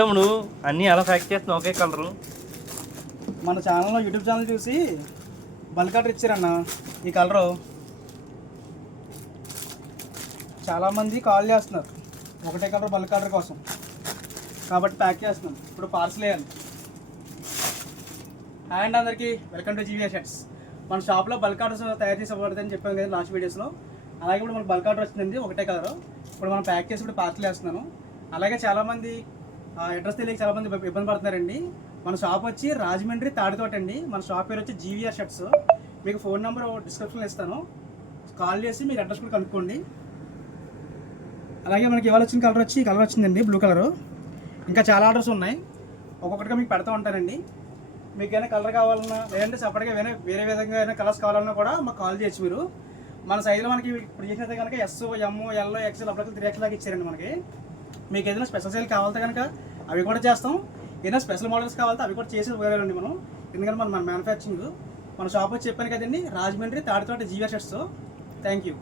తమ్ముడు అన్నీ అలా ప్యాక్ చేస్తున్నావు ఒకే కలరు. మన ఛానల్లో యూట్యూబ్ ఛానల్ చూసి బల్క్ ఆర్డర్ ఇచ్చారన్న ఈ కలరు. చాలామంది కాల్ చేస్తున్నారు ఒకటే కలర్ బల్క్ ఆర్డర్ కోసం, కాబట్టి ప్యాక్ చేస్తున్నాం. ఇప్పుడు పార్సల్ వేయాలి. హాయ్ అండి అందరికీ, వెల్కమ్ టు జీవీఆర్ షర్ట్స్. మన షాప్లో బల్క్ ఆర్డర్స్ తయారు చేసి ఇవ్వబడుతుందని చెప్పాం కదా లాస్ట్ వీడియోస్లో. అలాగే ఇప్పుడు మనకు బల్క్ ఆర్డర్ వచ్చింది ఒకటే కలరు. ఇప్పుడు మనం ప్యాక్ చేసి ఇప్పుడు పార్సల్ వేస్తున్నాను. అలాగే చాలామంది అడ్రస్ తెలియక చాలామంది ఇబ్బంది పడుతున్నారండి. మన షాప్ వచ్చి రాజమండ్రి తాడితోట అండి. మన షాప్ పేరు వచ్చి జీవీఆర్ షర్ట్స్. మీకు ఫోన్ నెంబర్ డిస్క్రిప్షన్లో ఇస్తాను, కాల్ చేసి మీరు అడ్రస్ కూడా కనుక్కోండి. అలాగే మనకి ఇవాళ వచ్చిన కలర్ వచ్చి ఈ కలర్ వచ్చిందండి, బ్లూ కలరు. ఇంకా చాలా ఆర్డర్స్ ఉన్నాయి, ఒక్కొక్కటిగా మీకు పెడతా ఉంటానండి. మీకు ఏమైనా కలర్ కావాలన్నా లేదంటే సపరేట్గా వేరే విధంగా ఏమైనా కలర్స్ కావాలన్నా కూడా మాకు కాల్ చేయొచ్చు మీరు. మన సైజులో మనకి ఇప్పుడు చేసినట్టే కనుక ఎస్, ఎమ్, ఎల్, ఎక్స్ఎల్ అప్పటికి 3XL దాకా ఇచ్చారండి మనకి. మీకు ఏదైనా స్పెషల్ సైజ్ కావాలంటే కనుక అవి కూడా చేస్తాం. ఏదైనా స్పెషల్ మోడల్స్ కావాలంటే అవి కూడా చేసి పోయాలండి మనం. ఎందుకంటే మన మ్యానుఫ్యాక్చరింగ్. మన షాప్ వచ్చి చెప్పాను కదండి, Rajahmundry Tadithota GVR shirts. Thank you.